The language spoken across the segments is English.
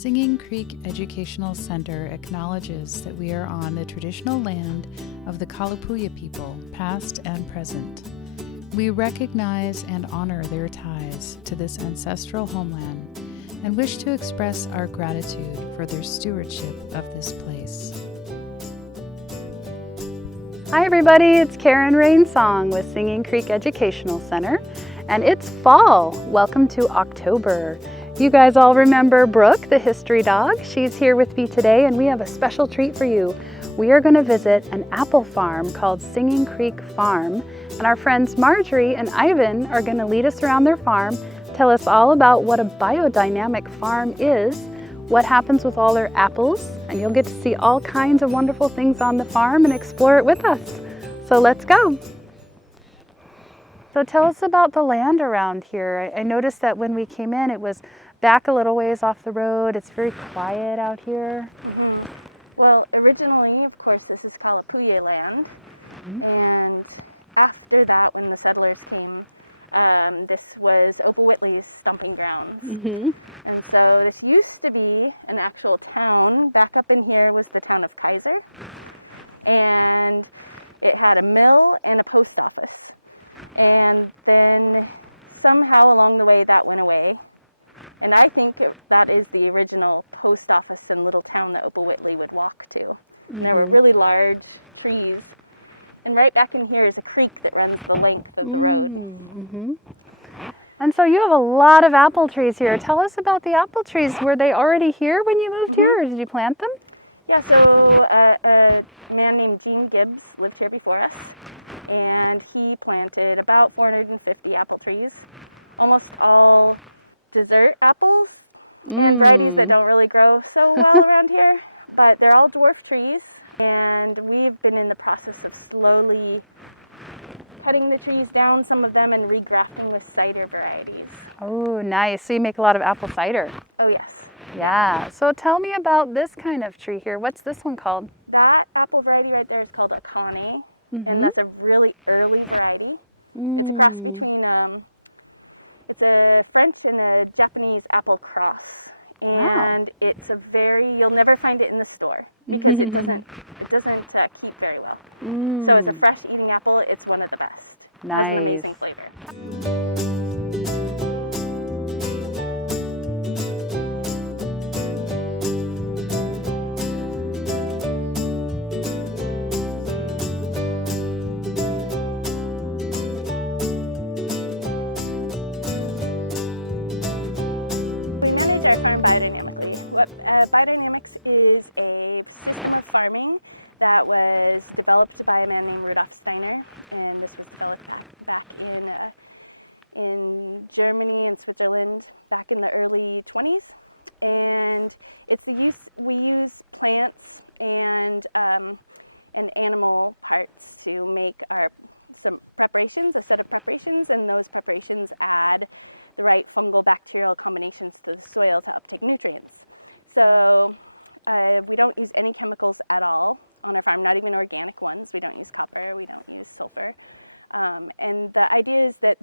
Singing Creek Educational Center acknowledges that we are on the traditional land of the Kalapuya people, past and present. We recognize and honor their ties to this ancestral homeland and wish to express our gratitude for their stewardship of this place. Hi everybody, it's Karen Rainsong with Singing Creek Educational Center, and it's fall. Welcome to October. You guys all remember Brooke, the history dog. She's here with me today, and we have a special treat for you. We are going to visit an apple farm called Singing Creek Farm, and our friends Marjorie and Ivan are going to lead us around their farm, tell us all about what a biodynamic farm is, what happens with all their apples, and you'll get to see all kinds of wonderful things on the farm and explore it with us. So let's go. So tell us about the land around here. I noticed that when we came in, it was back a little ways off the road. It's very quiet out here. Well, originally, of course, this is Kalapuya land. And after that, when the settlers came, this was Opal Whitley's stomping grounds. And so this used to be an actual town. Back up in here was the town of Kaiser. And it had a mill and a post office. And then somehow along the way that went away. And I think that is the original post office and little town that Opal Whitley would walk to. And there were really large trees. And right back in here is a creek that runs the length of the road. And so you have a lot of apple trees here. Tell us about the apple trees. Were they already here when you moved here, or did you plant them? Yeah, so a man named Gene Gibbs lived here before us, and he planted about 450 apple trees, almost all dessert apples and varieties that don't really grow so well around here, but they're all dwarf trees, and we've been in the process of slowly cutting the trees down, some of them, and regrafting with cider varieties. Oh, nice. So you make a lot of apple cider. Oh, yes. Yeah. So tell me about this kind of tree here. What's this one called? That apple variety right there is called a Kane, and that's a really early variety. It's a cross between, it's a French and a Japanese apple cross. And it's a you'll never find it in the store because it doesn't keep very well. So as a fresh eating apple, it's one of the best. It has an amazing flavor. We manage our farm biodynamically. Biodynamics is a system of farming that was developed by a man named Rudolf Steiner, and this was developed back in Germany and Switzerland back in the early 20s. And it's we use plants and animal parts to make some preparations, a set of preparations, and those preparations add the right fungal bacterial combinations to the soil to uptake nutrients. So we don't use any chemicals at all on our farm, not even organic ones. We don't use copper, we don't use sulfur. And the idea is that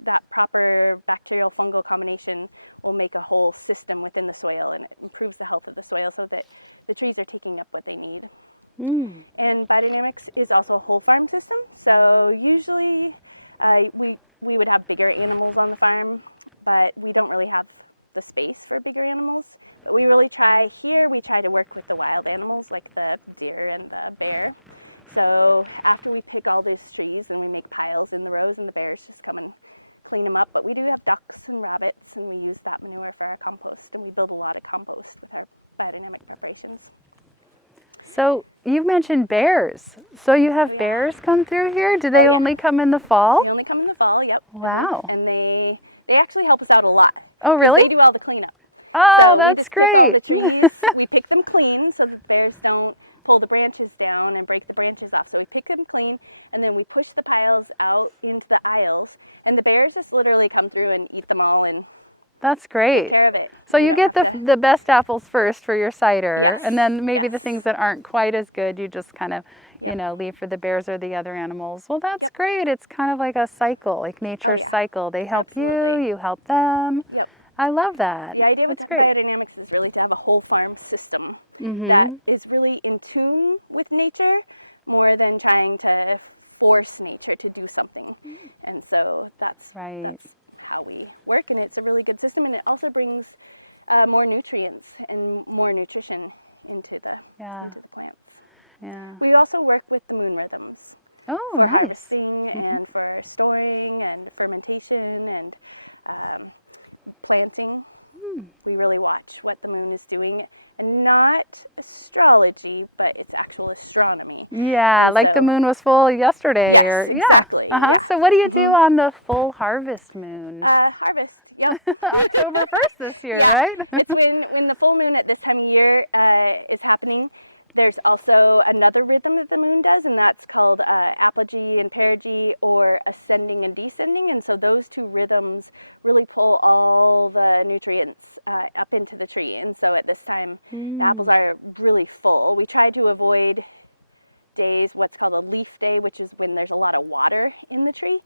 that proper bacterial fungal combination will make a whole system within the soil, and it improves the health of the soil so that the trees are taking up what they need. And biodynamics is also a whole farm system. So usually we would have bigger animals on the farm, but we don't really have the space for bigger animals. But we really try to work with the wild animals like the deer and the bear. So after we pick all these trees and we make piles in the rows, and the bears just come and clean them up. But we do have ducks and rabbits, and we use that manure for our compost, and we build a lot of compost with our biodynamic preparations. So you mentioned bears. So you have bears come through here? Do they only come in the fall? They only come in the fall, yep. Wow. And they actually help us out a lot. Oh, really? Because they do all the cleanup. Oh, so that's we just great. pick all the trees. We pick them clean so that the bears don't pull the branches down and break the branches off. So we pick them clean, and then we push the piles out into the aisles, and the bears just literally come through and eat them all and That's great. take care of it. So you get the best apples first for your cider. Yes. And then maybe the Yes. things that aren't quite as good, you just kind of, Yep. leave for the bears or the other animals. Well, that's Yep. great. It's kind of like a cycle, like nature's yeah. cycle. They help Absolutely. you help them. Yep. I love that. The idea with That's great. biodynamics is really to have a whole farm system that is really in tune with nature more than trying to force nature to do something. And so that's how we work, and it's a really good system, and it also brings more nutrients and more nutrition into the plants. Yeah. We also work with the moon rhythms for nice. harvesting and for storing and fermentation and planting. We really watch what the moon is doing, and not astrology, but it's actual astronomy. Yeah, and like so, the moon was full yesterday. Yes, exactly. Yeah. So what do you do on the full harvest moon? Harvest, yep. October 1st this year, Yeah, right? it's when the full moon at this time of year is happening. There's also another rhythm that the moon does, and that's called apogee and perigee, or ascending and descending. And so those two rhythms really pull all the nutrients up into the tree. And so at this time, the apples are really full. We try to avoid days, what's called a leaf day, which is when there's a lot of water in the tree,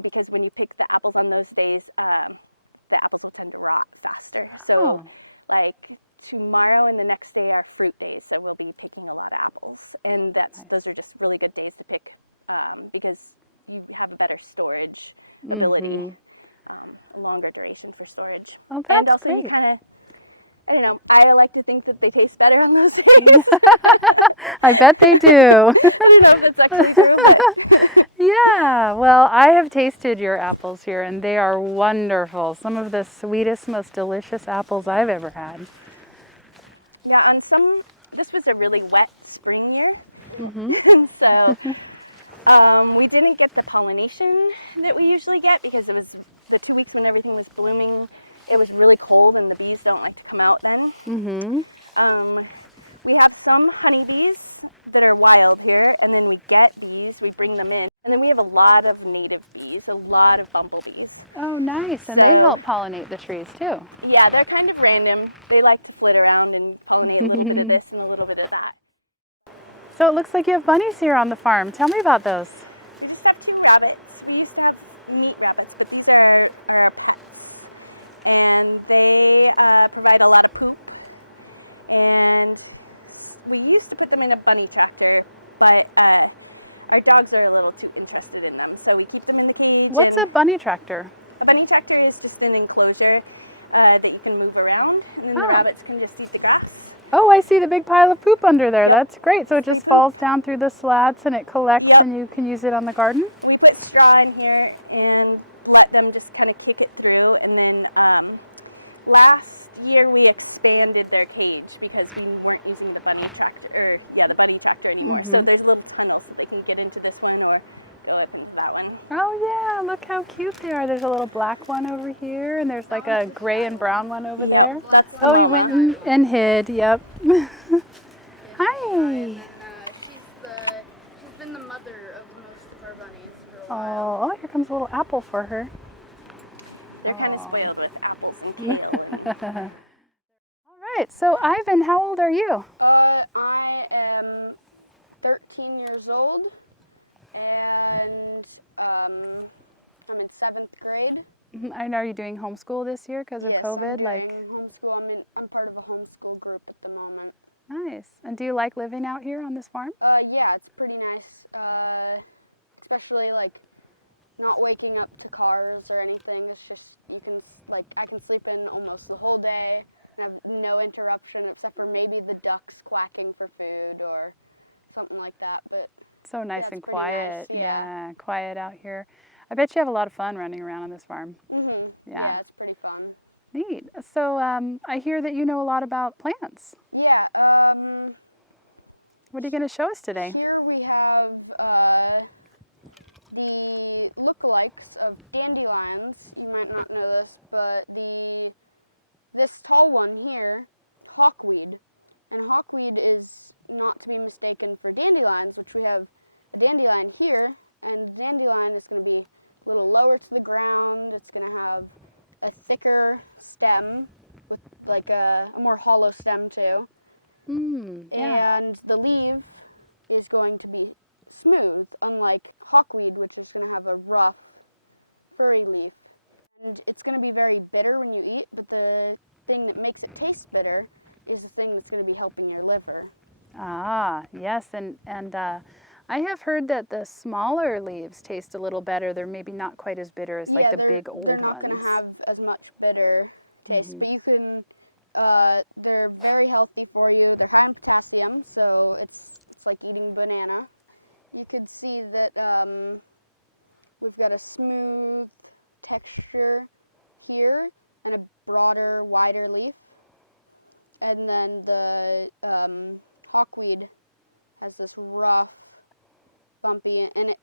because when you pick the apples on those days, the apples will tend to rot faster. So like tomorrow and the next day are fruit days, so we'll be picking a lot of apples, and those are just really good days to pick because you have a better storage ability, a longer duration for storage. And also you kind of, I don't know, I like to think that they taste better on those days. I bet they do. I don't know if that's actually true, but Yeah, well, I have tasted your apples here, and they are wonderful. Some of the sweetest, most delicious apples I've ever had. yeah, this was a really wet spring year, and so we didn't get the pollination that we usually get because it was the 2 weeks when everything was blooming. It was really cold, and the bees don't like to come out then. We have some honeybees that are wild here, and then we get bees, we bring them in. And then we have a lot of native bees, a lot of bumblebees. Oh, nice. And So, they help pollinate the trees, too. Yeah, they're kind of random. They like to flit around and pollinate a little bit of this and a little bit of that. So it looks like you have bunnies here on the farm. Tell me about those. We just have 2 rabbits. We used to have meat rabbits, but these are our pets. And they provide a lot of poop. And we used to put them in a bunny tractor, but our dogs are a little too interested in them, so we keep them in the cage. What's a bunny tractor? A bunny tractor is just an enclosure that you can move around, and then the rabbits can just eat the grass. Oh, I see the big pile of poop under there. Yep. That's great. So it just falls down through the slats and it collects, and you can use it on the garden? We put straw in here and let them just kind of kick it through, and then last year we expanded their cage because we weren't using the bunny tractor anymore. So there's a little tunnel so they can get into this one or go up into that one. Oh yeah, look how cute they are. There's a little black one over here, and there's like a gray and brown one over there. Yep, that's the mama. And hid, yep. Hi. She's been the mother of most of our bunnies for a while. Oh, here comes a little apple for her. They're kind of spoiled with apples and kale. And All right, so Ivan, how old are you? I am 13 years old, and I'm in 7th grade. And are you doing homeschool this year because of Yes, COVID? I'm doing homeschool. I'm part of a homeschool group at the moment. Nice. And do you like living out here on this farm? Yeah, it's pretty nice, especially like not waking up to cars or anything. It's just I can sleep in almost the whole day and have no interruption except for maybe the ducks quacking for food or something like that. But So nice it's and pretty quiet. nice. Yeah. Quiet out here. I bet you have a lot of fun running around on this farm. Yeah, it's pretty fun. Neat. So I hear that you know a lot about plants. Yeah. What are you going to show us today? Here we have the lookalikes of dandelions. You might not know this, but this tall one here, hawkweed. And hawkweed is not to be mistaken for dandelions, which we have a dandelion here, and the dandelion is going to be a little lower to the ground. It's going to have a thicker stem with like a more hollow stem too. And the leaf is going to be smooth, unlike hawkweed, which is going to have a rough, furry leaf. And it's going to be very bitter when you eat, but the thing that makes it taste bitter is the thing that's going to be helping your liver. Ah, yes, and I have heard that the smaller leaves taste a little better. They're maybe not quite as bitter as like the big old they're not going to ones. have as much bitter taste, but you can. They're very healthy for you. They're high in potassium, so it's like eating banana. You could see that we've got a smooth texture here and a broader, wider leaf. And then the hawkweed has this rough, bumpy, and it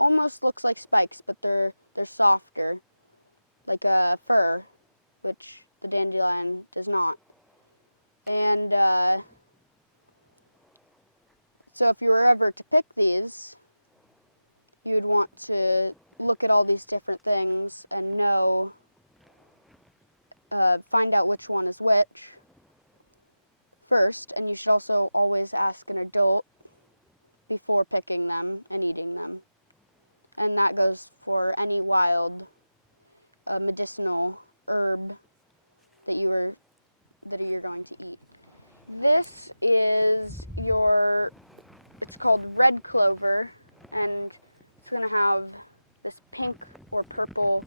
almost looks like spikes, but they're softer, like a fur, which the dandelion does not. And so if you were ever to pick these, you would want to look at all these different things and know, find out which one is which first, and you should also always ask an adult before picking them and eating them. And that goes for any wild medicinal herb that you're going to eat. This is it's called red clover, and it's going to have this pink or purple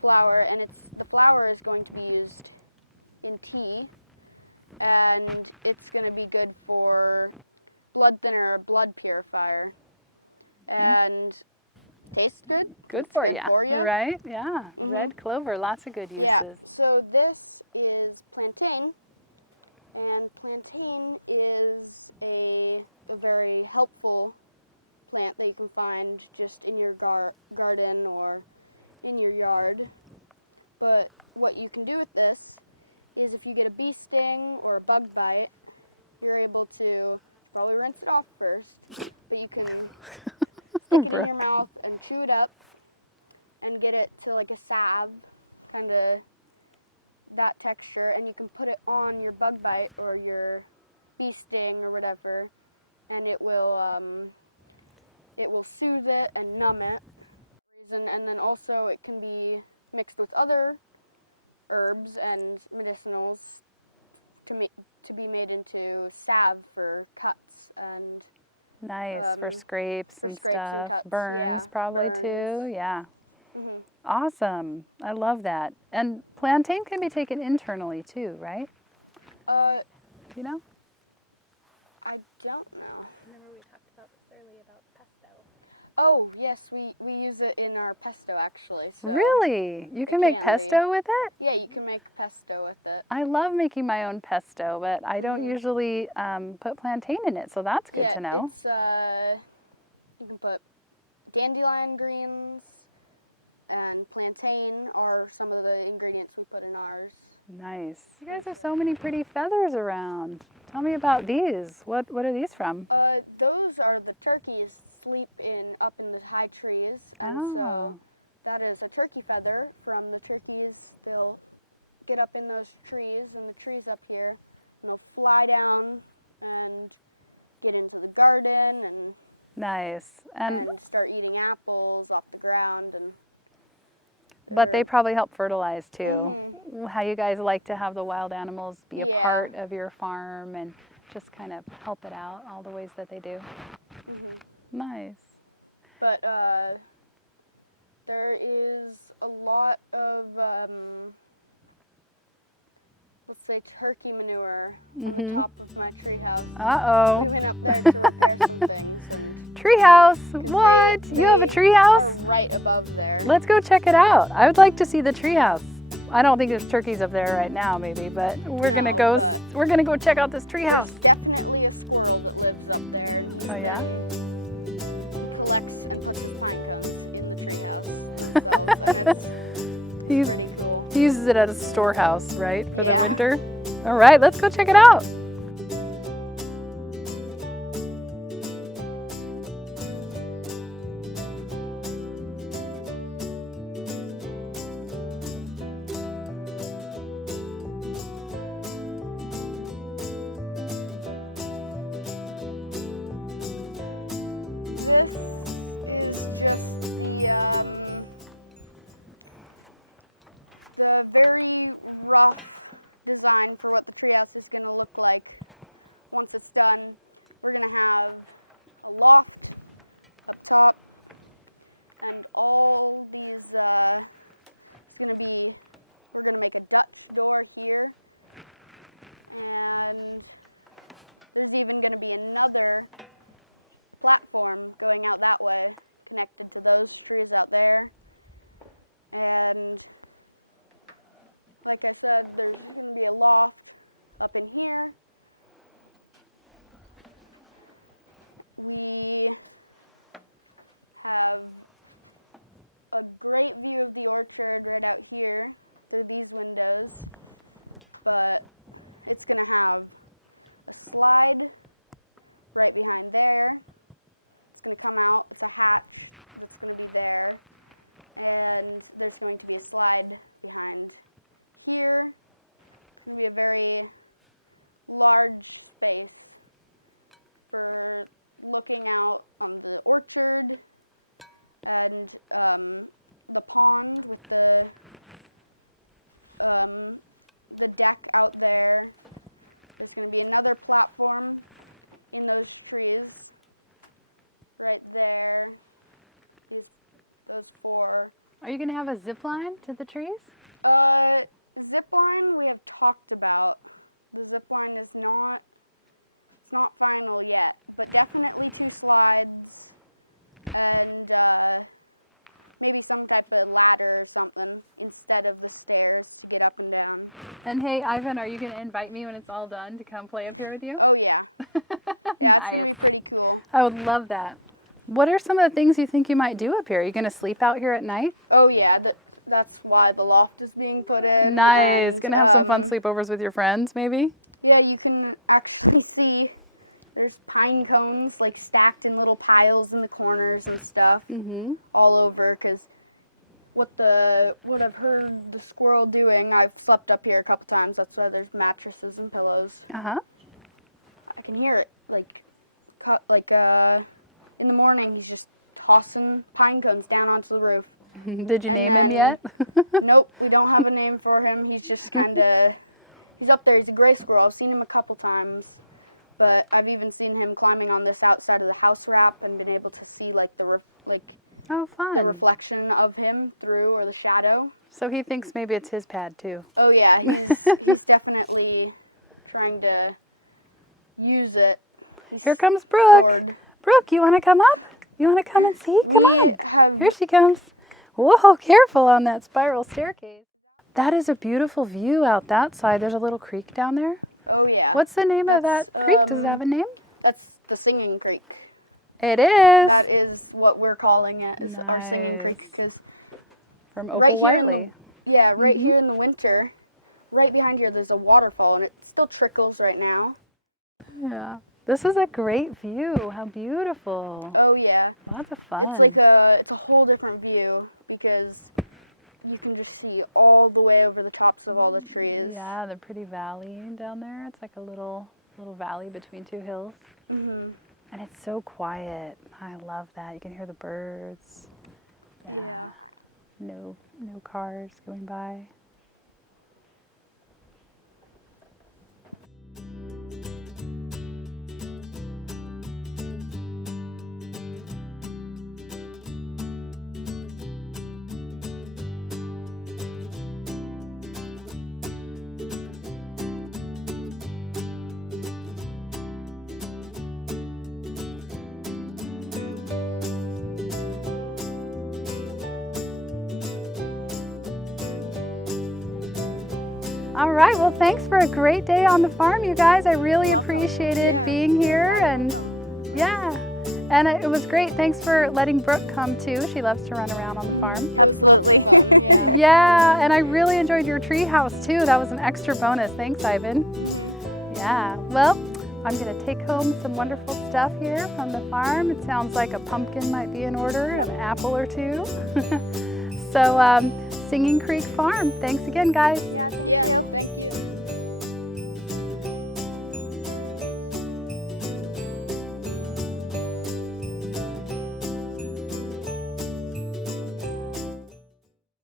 flower, and the flower is going to be used in tea, and it's going to be good for blood thinner or blood purifier, and tastes good. Good it's for good you. for you. Right? Yeah. Red clover, lots of good uses. Yeah. So this is plantain, and plantain is a very helpful plant that you can find just in your garden or in your yard. But what you can do with this is if you get a bee sting or a bug bite, you're able to probably rinse it off first, but you can stick it in your mouth and chew it up and get it to like a salve, kind of that texture, and you can put it on your bug bite or your bee sting or whatever, and it will soothe it and numb it. And then also it can be mixed with other herbs and medicinals to be made into salve for cuts and nice for scrapes and cuts, burns, yeah, probably burns. too. Yeah. Mm-hmm. Awesome. I love that. And plantain can be taken internally too, right? You know? I don't know. Remember we talked about this earlier about pesto. Oh yes, we use it in our pesto actually. So really? You can make pesto with it? Yeah, you can make pesto with it. I love making my own pesto, but I don't usually put plantain in it, so that's good to know. It's you can put dandelion greens and plantain are some of the ingredients we put in ours. Nice. You guys have so many pretty feathers around. Tell me about these. What are these from? Those are the turkeys sleep up in the high trees, and so that is a turkey feather from the turkeys. They'll get up in those trees and the trees up here, and they'll fly down and get into the garden and nice and start eating apples off the ground. And but they probably help fertilize too. How you guys like to have the wild animals be a part of your farm and just kind of help it out all the ways that they do. Nice. But there is a lot of let's say turkey manure on the top of my treehouse. Uh-oh. We went up there to repair some things, and treehouse. What? You have a treehouse? Are right above there. Let's go check it out. I would like to see the treehouse. I don't think there's turkeys up there right now, maybe, but we're gonna go. We're gonna go check out this treehouse. There's definitely a squirrel that lives up there, and he collects and puts his pine cones in the treehouse themselves, and it's pretty cool. He uses it as a storehouse, right, for the winter? All right, let's go check it out. This is just the very rough design for what the treehouse is going to look like once it's done. We're going to have a loft up top, and all these, we're going to make a Dutch door here, and there's even going to be another platform going out that way, connected to those trees out there. And like I said, there's going to be a loft up in here. We have a great view of the orchard right out here through these windows, but it's going to have a slide right behind there. It's going to come out. It's a hatch that's going to be there, and there's going to be a slide behind here. It's going to be a very large space for looking out on the orchard and the pond with the deck out there. There's going to be another platform in those trees right there. Those four. Are you going to have a zip line to the trees? Zip line we have talked about. The zip line is not, it's not final yet, but definitely 2 slides and maybe some type of ladder or something instead of the stairs to get up and down. And hey, Ivan, are you going to invite me when it's all done to come play up here with you? Oh yeah. Yeah, it's Nice. going to be pretty cool. I would love that. What are some of the things you think you might do up here? Are you going to sleep out here at night? Oh yeah, that's why the loft is being put in. Nice. And, Going to have some fun sleepovers with your friends, maybe? yeah, you can actually see there's pine cones like stacked in little piles in the corners and stuff all over, because what I've heard the squirrel doing, I've slept up here a couple times, that's why there's mattresses and pillows. Uh-huh. I can hear it in the morning he's just tossing pine cones down onto the roof. Did you And name then- him yet? Nope, we don't have a name for him. He's just kind of, he's up there. He's a gray squirrel. I've seen him a couple times, but I've even seen him climbing on this outside of the house wrap and been able to see like Oh, fun. the reflection of him through, or the shadow. So he thinks maybe it's his pad too. Oh yeah, he's definitely trying to use it. He's Here comes Brooke. stored. Brooke, you want to come up? You want to come and see? Come We on. have Here she comes. Whoa, careful on that spiral staircase. That is a beautiful view out that side. There's a little creek down there. Oh yeah. What's the name of that That's, creek? Does it have a name? That's the Singing Creek. It is. That is what we're calling it, is our Singing Nice. Creek, because From right Opal here Whiteley. here in the winter, right behind here there's a waterfall, and it still trickles right now. Yeah. This is a great view. How beautiful. Oh yeah. Lots of fun. It's like it's a whole different view, because you can just see all the way over the tops of all the trees. Yeah, the pretty valley down there. It's like a little valley between 2 hills. Mhm. And it's so quiet. I love that. You can hear the birds. Yeah. No cars going by. All right, well, thanks for a great day on the farm, you guys. I really appreciated being here. And yeah, and it was great. Thanks for letting Brooke come too. She loves to run around on the farm. Absolutely. Yeah. Yeah, and I really enjoyed your tree house too. That was an extra bonus. Thanks, Ivan. Yeah, well, I'm gonna take home some wonderful stuff here from the farm. It sounds like a pumpkin might be in order, an apple or 2. So, Singing Creek Farm. Thanks again, guys. Yeah, thank Yeah. you. Thank you.